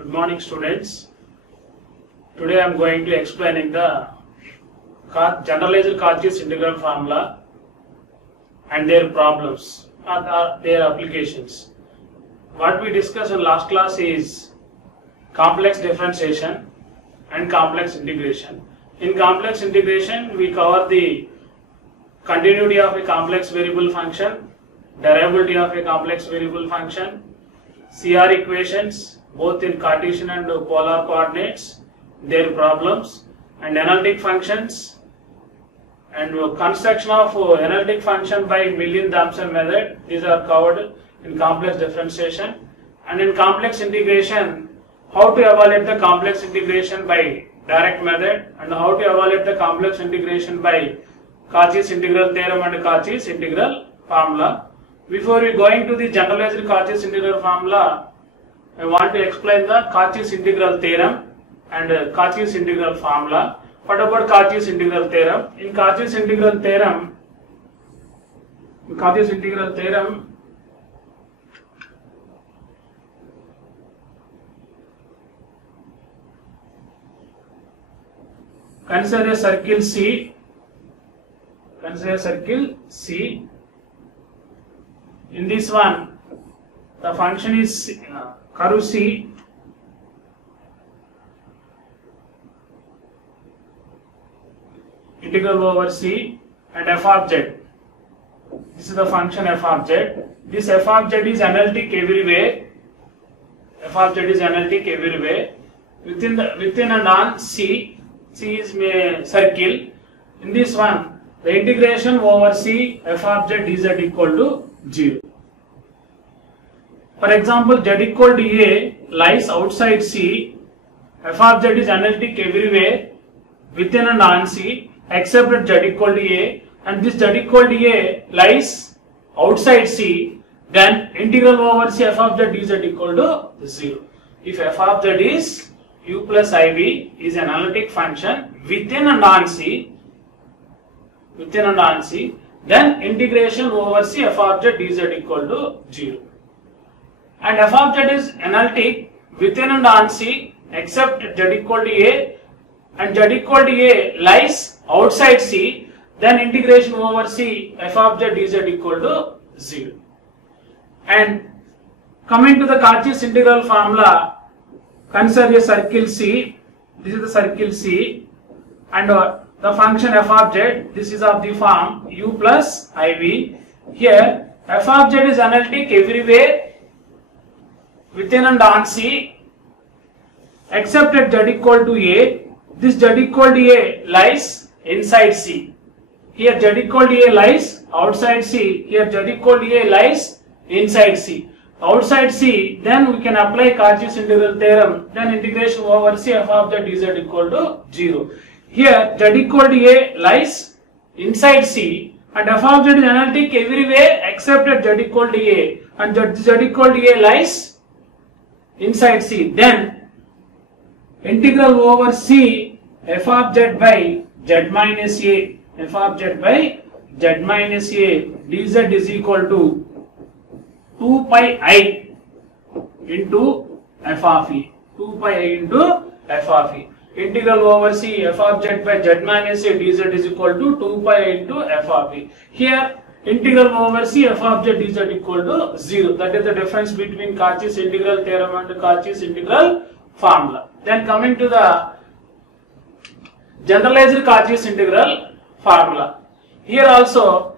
Good morning, students. Today I am going to explaining the generalized Cauchy integral formula and their problems or their applications. What we discussed in last class is complex differentiation and complex integration. In complex integration, we cover the continuity of a complex variable function, derivability of a complex variable function, CR equations both in Cartesian and polar coordinates, their problems, and analytic functions, and construction of analytic function by Millian-Thompson method. These are covered in complex differentiation. And in complex integration, how to evaluate the complex integration by direct method and how to evaluate the complex integration by Cauchy's integral theorem and Cauchy's integral formula. Before we going to the generalized Cauchy's integral formula, I want to explain the Cauchy's integral theorem and Cauchy's integral formula. What about Cauchy's integral theorem? In Cauchy's integral theorem, consider a circle C. In this one, the function is curve C. Integral over C and f of z. This is the function f of z. This f of z is analytic everywhere. Within and on C is a circle. In this one, the integration over C f of z dz equal to 0. For example, z equal to A lies outside C. F of z is analytic everywhere within and on C except at z equal to A, and this z equal to A lies outside C. Then integral over C f of z dz equal to 0. If f of z is u plus iv is an analytic function within and on C, then integration over C f of z dz equal to 0. And f of z is analytic within and on C except z equal to A, and z equal to A lies outside C, then integration over C f of z dz equal to 0. And coming to the Cauchy's integral formula, consider a circle C. This is the circle C, and the function f of z, this is of the form u plus iv. Here f of z is analytic everywhere within and on C except at z equal to A. This z equal to A lies inside C. Here z equal to A lies outside C. Here z equal to A lies inside C. Outside C, then we can apply Cauchy's integral theorem. Then integration over C f of z dz equal to 0. Here z equal to A lies inside C and f of z is analytic everywhere except at z equal to A, and z equal to A lies inside C. Then integral over C f of z by z minus A, f of z by z minus A dz is equal to 2 pi I into f of E. 2 pi I into f of E. Integral over C f of z by z minus A dz is equal to 2 pi into f of E. Here integral over C f of z dz equal to 0. That is the difference between Cauchy's integral theorem and Cauchy's integral formula. Then coming to the generalized Cauchy's integral formula. Here also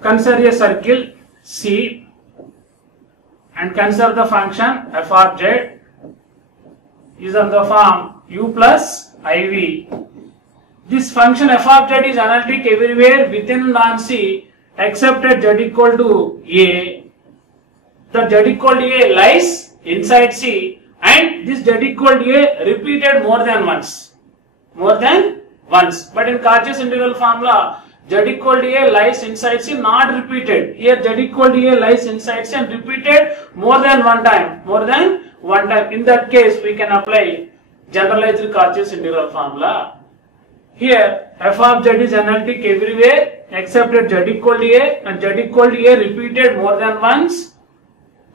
consider a circle C and consider the function f of z is on the form u plus iv. This function f of z is analytic everywhere within and on C except at z equal to A. The z equal to A lies inside C, and this z equal to A repeated more than once. But in Cauchy's integral formula, z equal to A lies inside C, not repeated. Here z equal to A lies inside C and repeated more than one time. In that case, we can apply generalized Cauchy's integral formula. Here f of z is analytic everywhere except at z equal to A, and z equal to A repeated more than once,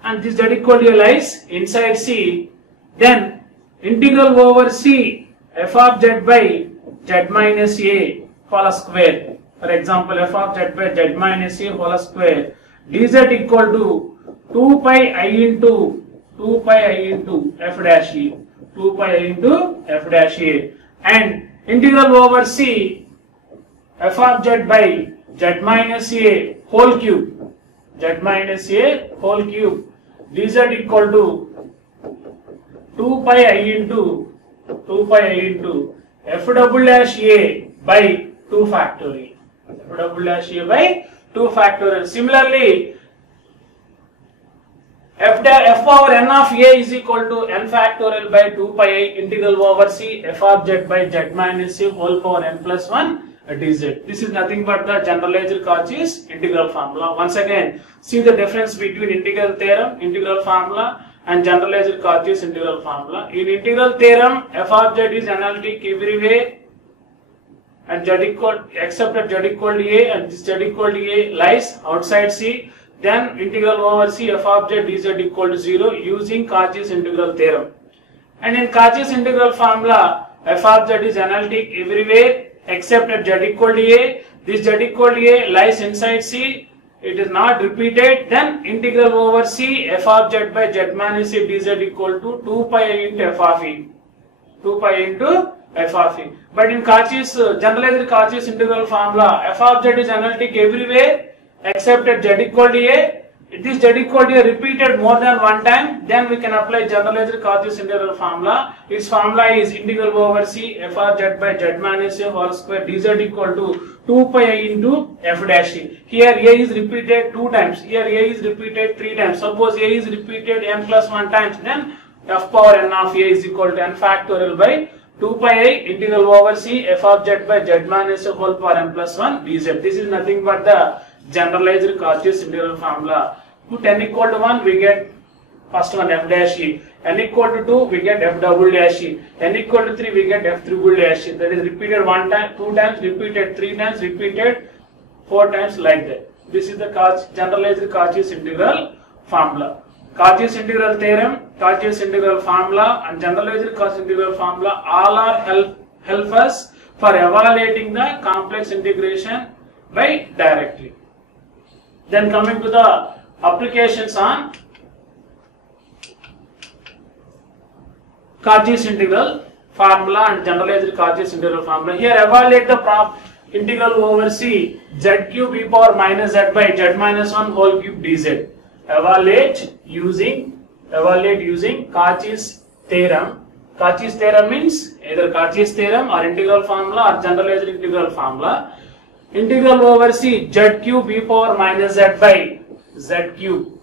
and this z equal to A lies inside C. Then integral over c f of z by z minus a whole square. For example, f of z by z minus a whole square dz equal to 2 pi I into f dash e, 2 pi I into f dash a, and integral over c f of z by z minus a whole cube, z minus a whole cube dz equal to 2 pi I into f double dash a by 2 factorial, f double dash a by 2 factorial. Similarly, f power n of a is equal to n factorial by 2 pi I integral over c f of z by z minus a whole power n plus 1 dz. This is nothing but the generalized Cauchy's integral formula. Once again, see the difference between integral theorem, integral formula, and generalized Cauchy's integral formula. In integral theorem, f of z is analytic everywhere, and z equal except at z equal to a, and this z equal to a lies outside c. Then integral over c f of z dz equal to 0 using Cauchy's integral theorem. And in Cauchy's integral formula, f of z is analytic everywhere except at z equal to a. This z equal to a lies inside c. It is not repeated. Then integral over c f of z by z minus a dz equal to 2 pi into f of e. 2 pi into f of e. But in Cauchy's generalized Cauchy's integral formula, f of z is analytic everywhere except at z equal to a. This z equal to a repeated more than one time, then we can apply generalized Cauchy's integral formula. Its formula is integral over c f of z by z minus a whole square dz equal to 2 pi I into f dash e. Here a is repeated 2 times, here a is repeated 3 times. Suppose a is repeated n plus 1 times, then f power n of a is equal to n factorial by 2 pi I integral over c f of z by z minus a whole power n plus 1 dz. This is nothing but the generalized Cauchy's integral formula. Put n equal to 1, we get first one f dash e. N equal to 2, we get f double dash e. N equal to 3, we get f triple dash e. That is repeated 1 time, 2 times, repeated 3 times, repeated 4 times, like that. This is the generalized Cauchy's integral formula. Cauchy's integral theorem, Cauchy's integral formula, and generalized Cauchy's integral formula all are help us for evaluating the complex integration by directly. Then coming to the applications on Cauchy's integral formula and generalized Cauchy's integral formula. Here evaluate the integral over c z cube e power minus z by z minus 1 whole cube dz. Evaluate using Cauchy's theorem. Cauchy's theorem means either Cauchy's theorem or integral formula or generalized integral formula. Integral over c z cube e power minus z by z cube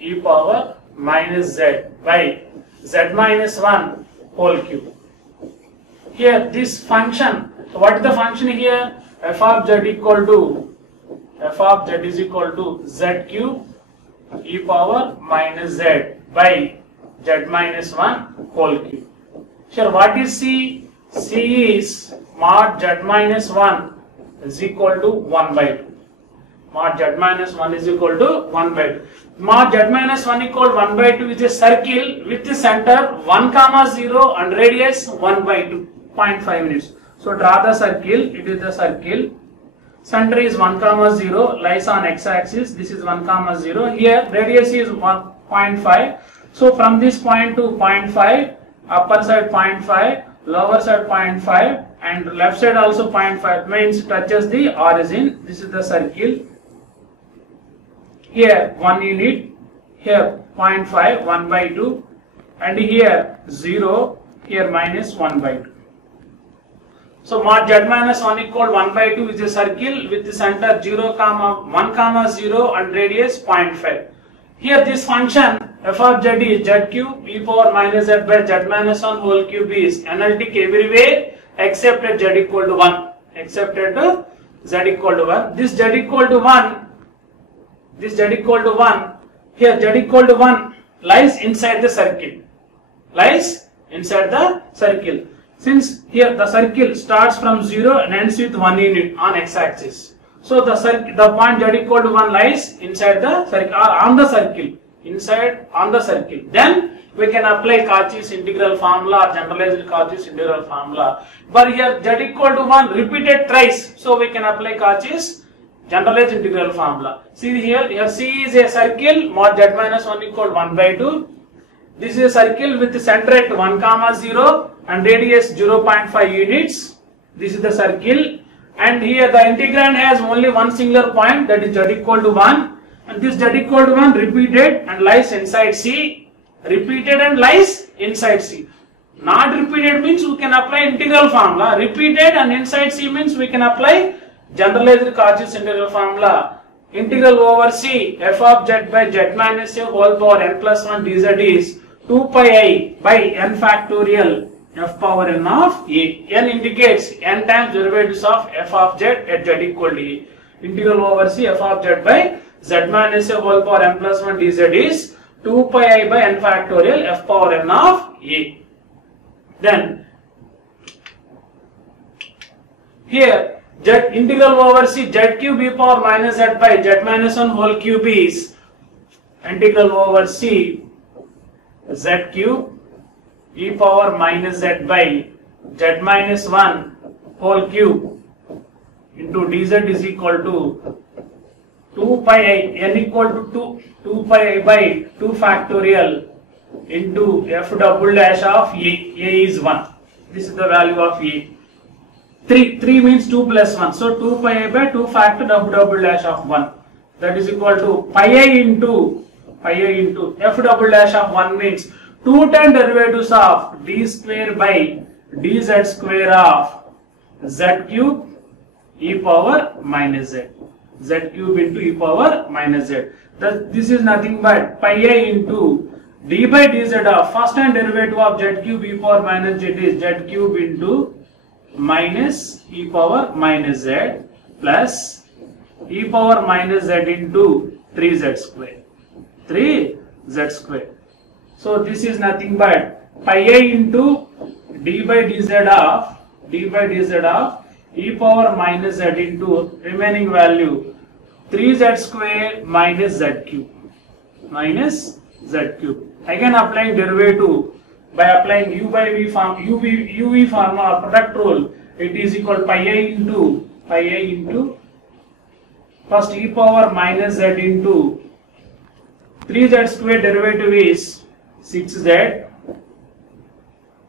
e power minus z by z minus 1 whole cube. Here this function, so what is the function here? F of z is equal to z cube e power minus z by z minus 1 whole cube. Sure, what is c? C is mod z minus 1 is equal to 1 by 2. Mod z minus 1 is equal to 1 by 2. Mod z minus 1 equal to 1 by 2 is a circle with the center 1 comma 0 and radius 1 by 2, 0.5 units. So draw the circle, it is the circle. Center is 1 comma 0, lies on x-axis, this is 1 comma 0. Here radius is 1.5. So from this point to 0.5, upper side 0.5, lower side 0.5 and left side also 0.5, means touches the origin. This is the circle. Here 1 unit, here 0.5, 1 by 2, and here 0, here minus 1 by 2. So mod z minus 1 equal 1 by 2 is a circle with the center 0 comma 1 comma 0 and radius 0.5. Here this function f of z is z cube e power minus z by z minus 1 whole cube is analytic everywhere except at z equal to 1. Except at z equal to 1. This z equal to 1. This z equal to 1. Here z equal to 1 lies inside the circle. Lies inside the circle. Since here the circle starts from 0 and ends with 1 unit on x-axis. So the point z equal to 1 lies inside the circle or on the circle. inside on the circle. Then we can apply Cauchy's integral formula or generalized Cauchy's integral formula. But here z equal to 1 repeated thrice, so we can apply Cauchy's generalized integral formula. See here C is a circle, mod z minus 1 equal 1 by 2. This is a circle with the center at 1 comma 0 and radius 0.5 units. This is the circle, and here the integrand has only one singular point, that is z equal to 1, and this z equal to 1 repeated and lies inside C. Repeated and lies inside C. Not repeated means we can apply integral formula. Repeated and inside C means we can apply generalized Cauchy's integral formula. Integral over C f of z by z minus a whole power n plus 1 dz is 2 pi I by n factorial f power n of a. N indicates n times derivatives of f of z at z equal to a. Integral over C f of z by z minus a whole power n plus 1 dz is 2 pi I by n factorial f power n of a. Then here z integral over C z cube e power minus z by z minus 1 whole cube is integral over C z cube e power minus z by z minus 1 whole cube into dz is equal to 2 pi I, n equal to 2 pi I by 2 factorial into f double dash of a is 1. This is the value of a. 3 means 2 plus 1. So 2 pi I by 2 factor double dash of 1. That is equal to pi I into f double dash of 1 means 2 times derivatives of d square by dz square of z cube e power minus z. Z cube into e power minus z. This is nothing but pi I into d by dz of first hand derivative of z cube e power minus z is z cube into minus e power minus z plus e power minus z into 3z square. 3z square. So this is nothing but pi I into d by dz of e power minus z into remaining value 3z square minus z cube. Again applying derivative by applying u by v form, uv formula product rule, it is equal to pi I into first e power minus z into 3z square derivative is 6z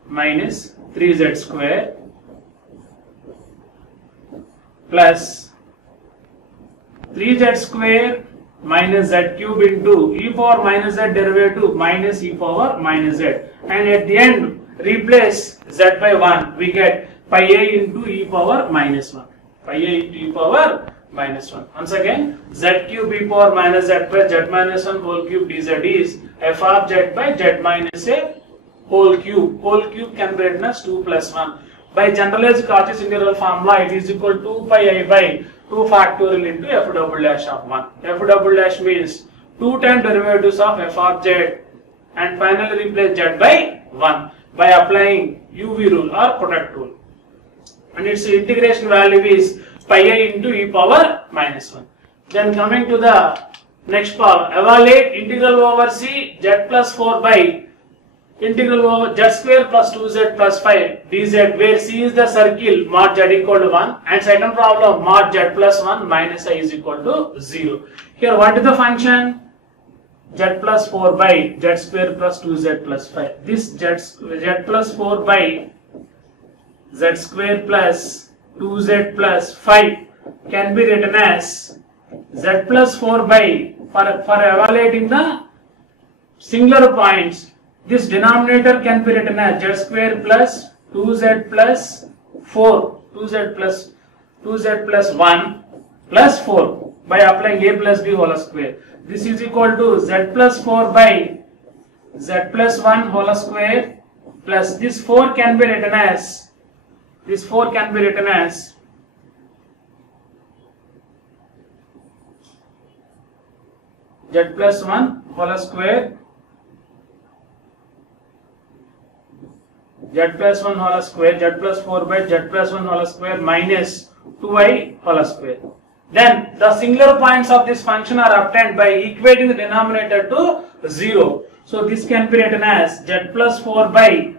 minus 3z square plus 3z square minus z cube into e power minus z derivative minus e power minus z, and at the end replace z by 1, we get pi I into e power minus 1. Pi I into e power minus 1. Once again, z cube e power minus z by z minus 1 whole cube dz is f of z by z minus a whole cube. Whole cube can be written as 2 plus 1. By generalized Cauchy's integral formula, it is equal to 2 pi I by 2 factorial into f double dash of 1. F double dash means 2 times derivatives of f of z and finally replace z by 1 by applying UV rule or product rule. And its integration value is pi I into e power minus 1. Then coming to the next part, evaluate integral over C z plus 4 by integral over z square plus 2z plus 5 dz, where C is the circle mod z equal to 1 and second problem mod z plus 1 minus I is equal to 0. Here what is the function? Z plus 4 by z square plus 2z plus 5. This z plus 4 by z square plus 2z plus 5 can be written as z plus 4 by, for evaluating the singular points, this denominator can be written as z square plus 2z plus 4, 2z plus 1 plus 4 by applying a plus b whole square. This is equal to z plus 4 by z plus 1 whole square plus this 4 can be written as z plus 1 whole square z plus 1 whole square, z plus 4 by z plus 1 whole square minus 2i whole square. then the singular points of this function are obtained by equating the denominator to 0. So this can be written as z plus 4 by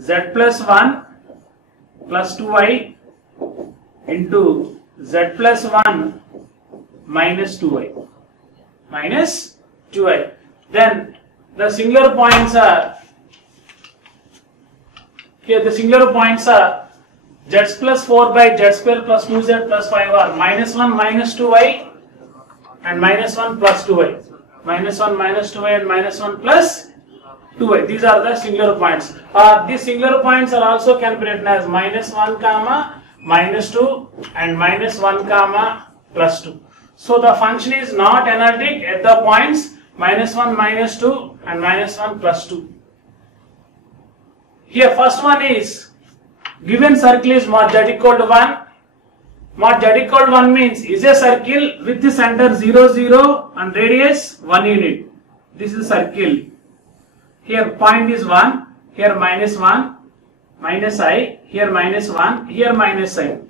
z plus 1 plus 2i into z plus 1 minus 2i. Then the singular points are, here the singular points are z plus 4 by z square plus 2z plus 5 are minus 1 minus 2i and minus 1 plus 2i. Minus 1 minus 2i and minus 1 plus 2i. These are the singular points. These singular points are also can be written as minus 1 comma minus 2 and minus 1 comma plus 2. So the function is not analytic at the points minus 1 minus 2 and minus 1 plus 2. Here first one is given circle is mod z equal to 1. Mod z equal to 1 means is a circle with the center 0 0 and radius 1 unit. This is circle. Here point is 1, here minus 1, minus I, here minus 1, here minus I.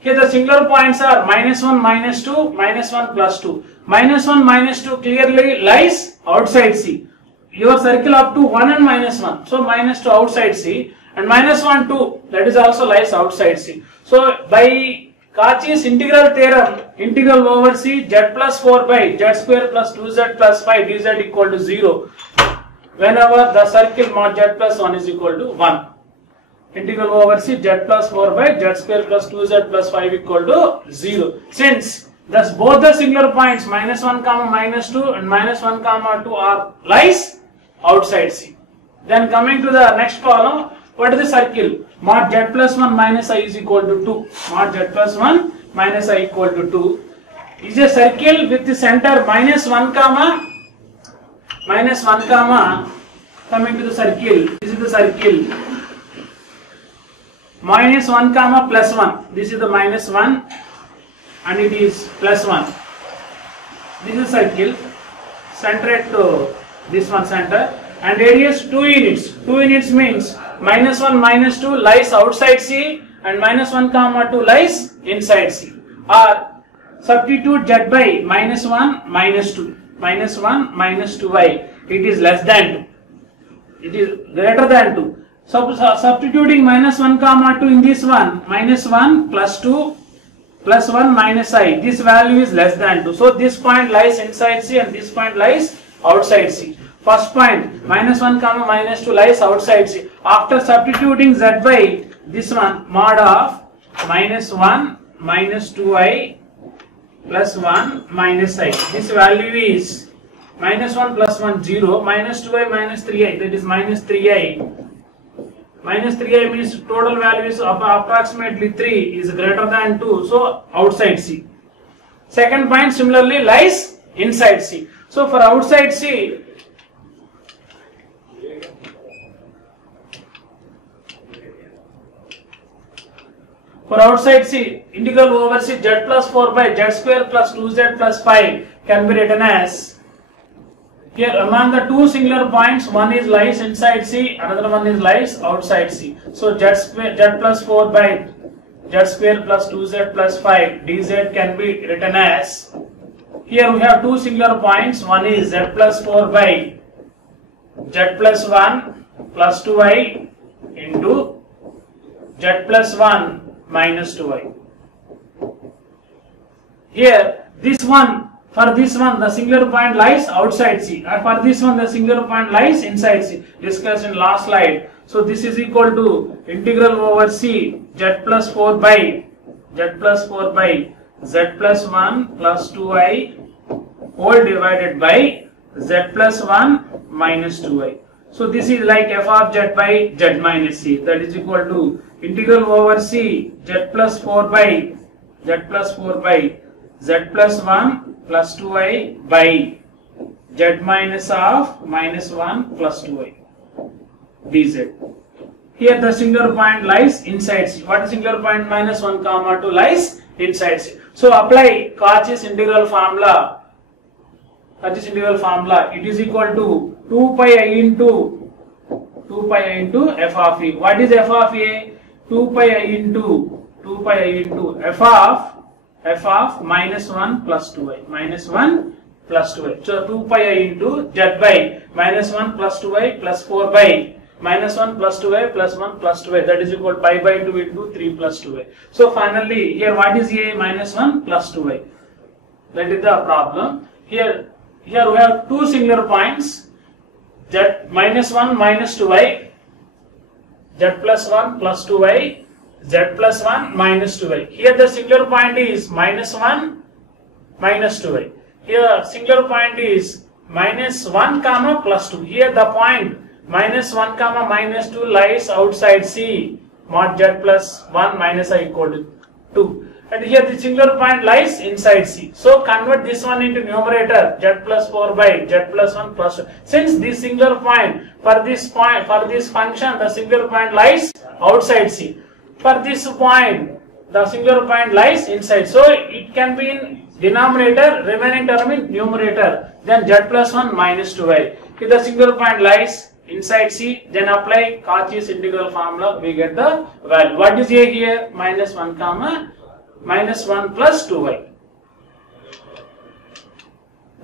Here the singular points are minus 1, minus 2, minus 1 plus 2. Minus 1, minus 2 clearly lies outside C. Your circle up to 1 and minus 1. So minus 2 outside C and minus 1, 2 that is also lies outside C. So by Cauchy's integral theorem, integral over C z plus 4 by z square plus 2z plus 5 dz equal to 0 whenever the circle mod z plus 1 is equal to 1. Integral over C z plus 4 by z square plus 2z plus 5 equal to 0. Since thus both the singular points minus 1 comma minus 2 and minus 1 comma 2 are lies outside C. Then coming to the next column, what is the circle? Mod z plus 1 minus I is equal to 2. Mod z plus 1 minus I equal to 2 is a circle with the center minus 1 comma coming to the circle. This is the circle. Minus 1 comma plus 1. This is the minus 1 and it is plus 1. This is circle centered to this one center and radius 2 units. 2 units means minus 1 minus 2 lies outside C and minus 1 comma 2 lies inside C. Or substitute z by minus 1 minus 2. Minus 1 minus 2y. It is less than 2. It is greater than 2. So substituting minus 1 comma 2 in this one, minus 1 plus 2 plus 1 minus I. This value is less than 2. So this point lies inside C and this point lies outside C. First point minus 1 comma minus 2 lies outside C. After substituting z by this one mod of minus 1 minus 2I plus 1 minus I. This value is minus 1 plus 1 0 minus 2I minus 3I, that is minus 3I. Minus 3I means total value is approximately 3 is greater than 2, so outside C. Second point similarly lies inside C. So for outside C, integral over C z plus 4 by z square plus 2z plus 5 can be written as, here among the two singular points, one is lies inside C, another one is lies outside C. So z plus 4 by z square plus 2z plus 5 dz can be written as, here we have two singular points, one is z plus 4 by z plus 1 plus 2i into z plus 1 minus 2i. Here this one, for this one the singular point lies outside C and for this one the singular point lies inside C, discussed in last slide. So this is equal to integral over C z plus 4 by z plus 1 plus 2i whole divided by z plus 1 minus 2i. So this is like f of z by z minus C, that is equal to integral over C z plus 4 by z plus 1 plus 2i by z minus of minus 1 plus 2i dz. Here the singular point lies inside C. What is singular point? Minus 1 comma 2 lies inside C. So apply Cauchy's integral formula. It is equal to 2 pi I into f of A. What is f of A? 2 pi I into f of f of minus 1 plus 2y, minus 1 plus 2y. So 2 pi I into z by minus 1 plus 2y plus 4 by minus 1 plus 2y plus 1 plus 2y, that is equal to pi by 2 into 3 plus 2y. So finally here what is a? Minus 1 plus 2y. That is the problem. Here we have two singular points, z minus 1 minus 2y, z plus 1 plus 2y, z plus 1 minus 2y. Here the singular point is minus 1 minus 2y. Here singular point is minus 1 comma plus 2. Here the point minus 1 comma minus 2 lies outside C, mod z plus 1 minus I equal to 2. And here the singular point lies inside C. So convert this one into numerator, z plus 4 by z plus 1 plus 2. Since this singular point, for this function, the singular point lies outside C. For this point, the singular point lies inside. So it can be in denominator, remaining term in numerator. Then z plus 1 minus 2y. If the singular point lies inside C, then apply Cauchy's integral formula, we get the value. What is A here? Minus 1 comma minus 1 plus 2y.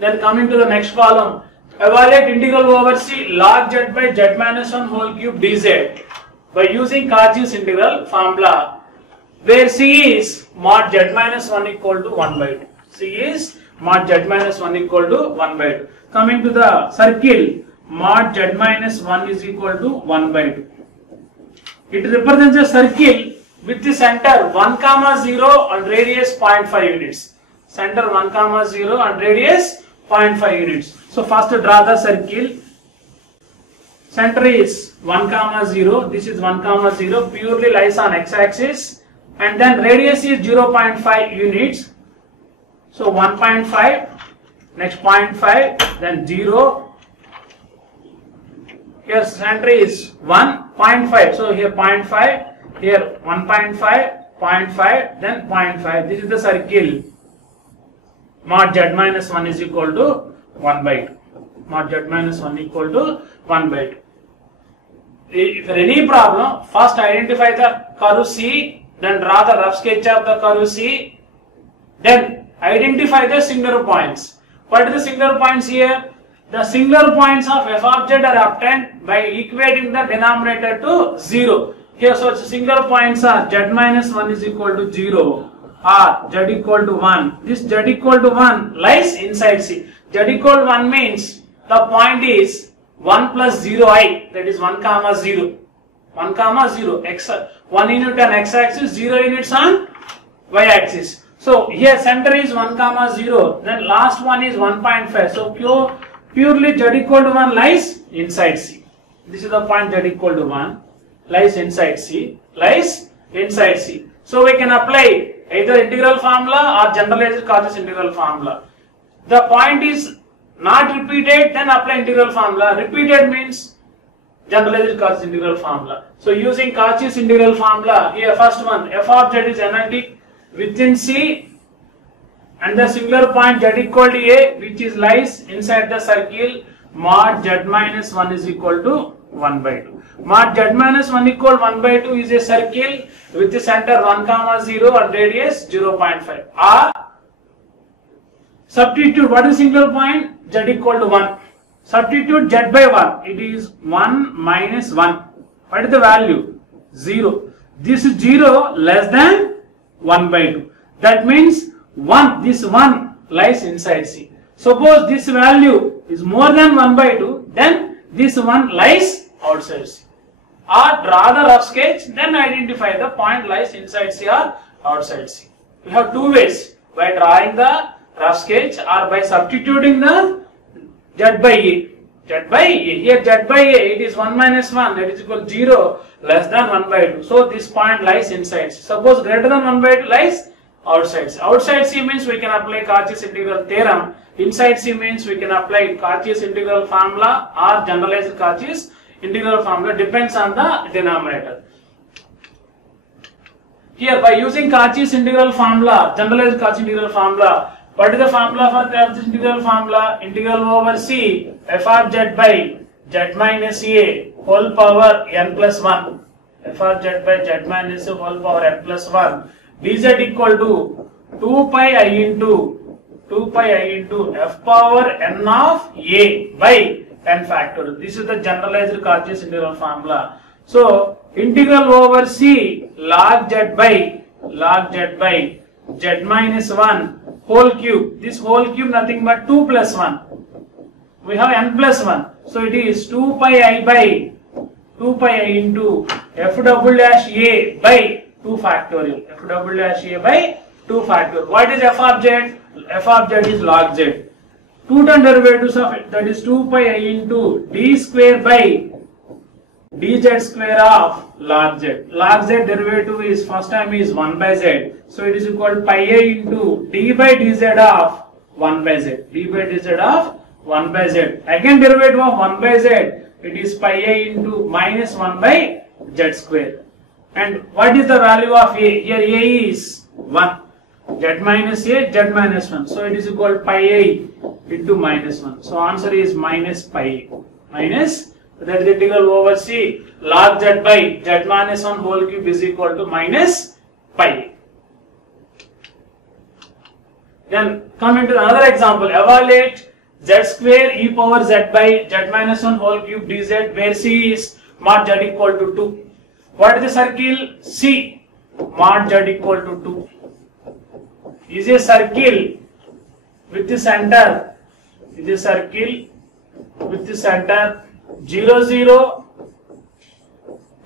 Then coming to the next column, evaluate integral over C log z by z minus 1 whole cube dz by using Cauchy's integral formula, where C is mod z minus 1 equal to 1 by 2. C is mod z minus 1 equal to 1 by 2. Coming to the circle, mod z minus 1 is equal to 1 by 2. It represents a circle with the center 1 comma 0 and radius 0.5 units. Center 1 comma 0 and radius 0.5 units. So first draw the circle. Center is 1 comma 0. This is 1 comma 0. Purely lies on x-axis. And then radius is 0.5 units. So 1.5. Next 0.5. Then 0. Here center is 1.5. So here 0.5. Here 1.5, 0.5, then 0.5. This is the circle. Mod z minus 1 is equal to 1 by 2. Mod z minus 1 equal to 1 by 2. If there is any problem, first identify the curve C, then draw the rough sketch of the curve C, then identify the singular points. What are the singular points here? The singular points of f of z are obtained by equating the denominator to 0. Here, so singular points are z minus 1 is equal to 0 or z equal to 1. This z equal to 1 lies inside C. Z equal to 1 means the point is 1 plus 0i, that is 1 comma 0. 1 comma 0. 1 unit on x-axis, 0 units on y-axis. So here center is 1 comma 0. Then last one is 1.5. So purely z equal to 1 lies inside C. This is the point z equal to 1. Lies inside C, lies inside C. So we can apply either integral formula or generalized Cauchy's integral formula. The point is not repeated, then apply integral formula. Repeated means generalized Cauchy's integral formula. So using Cauchy's integral formula, here first one, f of z is analytic within C and the singular point z equal to A, which is lies inside the circle, mod z minus 1 is equal to 1 by 2. Mod z minus 1 equal 1 by 2 is a circle with the center 1 comma 0 and radius 0.5. Or substitute, what is singular point? Z equal to 1. Substitute z by 1. It is 1 minus 1. What is the value? 0. This is 0 less than 1 by 2. That means 1, this 1 lies inside C. Suppose this value is more than 1 by 2, then this 1 lies outside C. Or draw the rough sketch, then identify the point lies inside C or outside C. We have two ways, by drawing the rough sketch or by substituting the z by A. Z by A. Here z by A, it is 1 minus 1, that is equal to 0 less than 1 by 2. So this point lies inside C. Suppose greater than 1 by 2 lies outside C. Outside C means we can apply Cauchy's integral theorem. Inside C means we can apply Cauchy's integral formula or generalized Cauchy's integral formula, depends on the denominator. Here by using Cauchy's integral formula, generalized Cauchy integral formula, what is the formula for Cauchy's integral formula? Integral over C f of z by z minus A whole power n plus 1. F of z by z minus A whole power n plus 1. dz equal to 2 pi I into f power n of a by n factorial. This is the generalized Cauchy's integral formula. So integral over c log z by z minus 1 whole cube. This whole cube nothing but 2 plus 1. We have n plus 1. So it is 2 pi I into f double dash a by 2 factorial. F double dash a by 2 factorial. What is f of z? F of z is log z. Two term derivatives of it, that is 2 pi I into d square by dz square of log z. Log z derivative is first time is 1 by z. So it is equal to pi I into d by dz of 1 by z. D by dz of 1 by z. Again derivative of 1 by z, it is pi I into minus 1 by z square. And what is the value of a? Here a is 1. Z minus a, z minus 1. So it is equal to pi I into minus 1. So answer is minus pi I. Minus, that is integral over c log z by z minus 1 whole cube is equal to minus pi I. Then come into another example. Evaluate z square e power z by z minus 1 whole cube dz where c is mod z equal to 2. What is the circle? C mod z equal to 2 is a circle with the center 0 0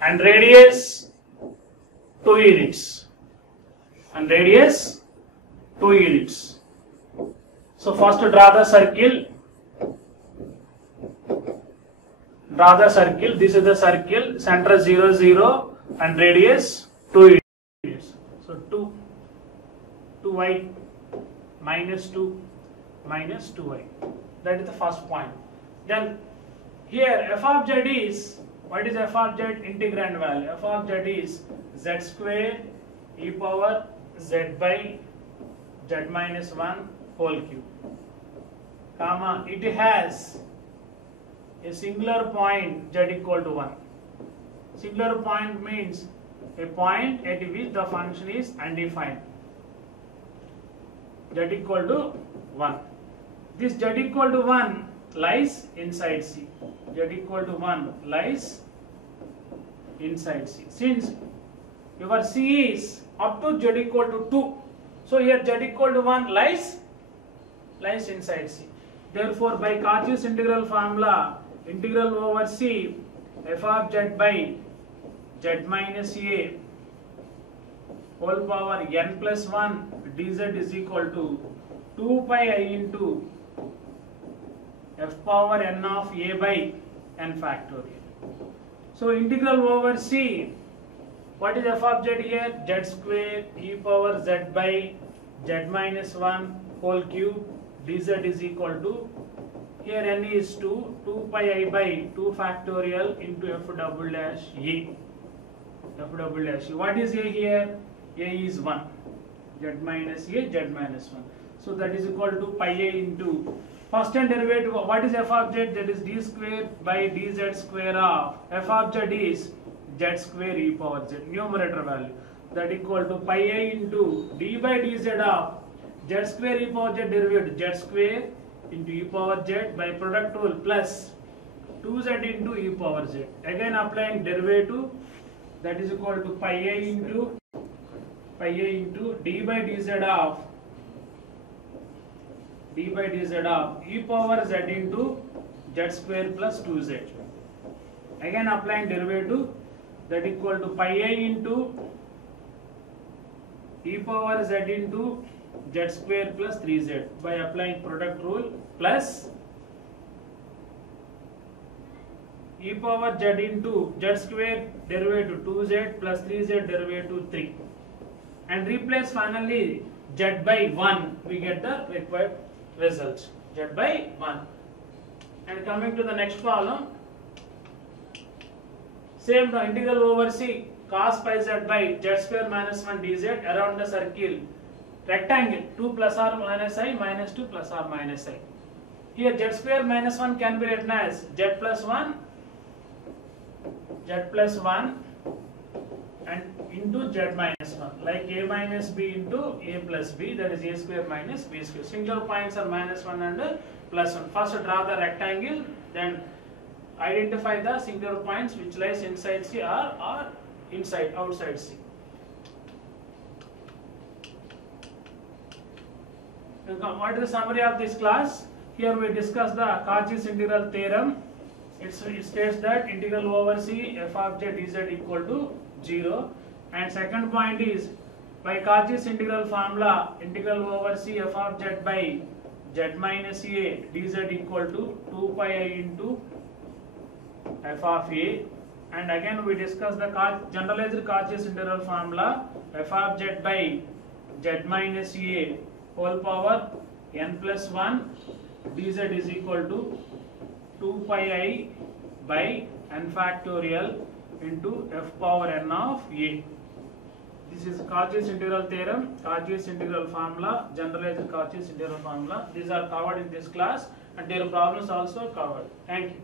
and radius 2 units So first draw the circle. This is the circle, center 0 0 and radius 2 units. So 2y minus 2y. That is the first point. Then here f of z is, what is f of z? Integrand value. F of z is z square e power z by z minus 1 whole cube, comma, it has a singular point z equal to 1. Singular point means a point at which the function is undefined. Z equal to 1. This z equal to 1 lies inside C. Z equal to 1 lies inside C. Since your C is up to z equal to 2, so here z equal to 1 lies inside C. Therefore, by Cauchy's integral formula, integral over C f of z by z minus a whole power n plus 1 dz is equal to 2 pi I into f power n of a by n factorial. So integral over C, what is f of z here? Z square e power z by z minus 1 whole cube dz is equal to, here n is 2 pi I by 2 factorial into f double dash a. What is a here? A is 1. Z minus a, z minus 1. So that is equal to pi a into, first and derivative, what is f of z? That is d square by dz square of, f of z is z square e power z, numerator value, that equal to pi a into d by dz of z square e power z derivative, z square into e power z by product rule plus 2z into e power z. Again applying derivative, that is equal to pi a into d by dz of e power z into z square plus 2z. Again applying derivative, that equal to pi a into e power z into z square plus 3z by applying product rule plus e power z into z square derivative 2z plus 3z derivative 3, and replace finally z by 1, we get the required results, z by 1. And coming to the next problem, same the integral over c cos pi z by z square minus 1 dz around the circle rectangle 2 plus or minus I minus 2 plus or minus I. Here z square minus 1 can be written as z plus 1 and into z minus 1. 1, like a minus b into a plus b, that is a square minus b square. Singular points are minus 1 and plus 1. First draw the rectangle, then identify the singular points which lies inside C or outside C. What is the summary of this class? Here we discuss the Cauchy's integral theorem. It states that integral over C f of z dz equal to 0. And second point is, by Cauchy's integral formula, integral over C f of z by z minus a dz equal to 2 pi I into f of a. And again we discuss the generalized Cauchy's integral formula, f of z by z minus a whole power n plus 1 dz is equal to 2 pi I by n factorial into f power n of a. This is Cauchy's integral theorem, Cauchy's integral formula, generalized Cauchy's integral formula. These are covered in this class and their problems also covered. Thank you.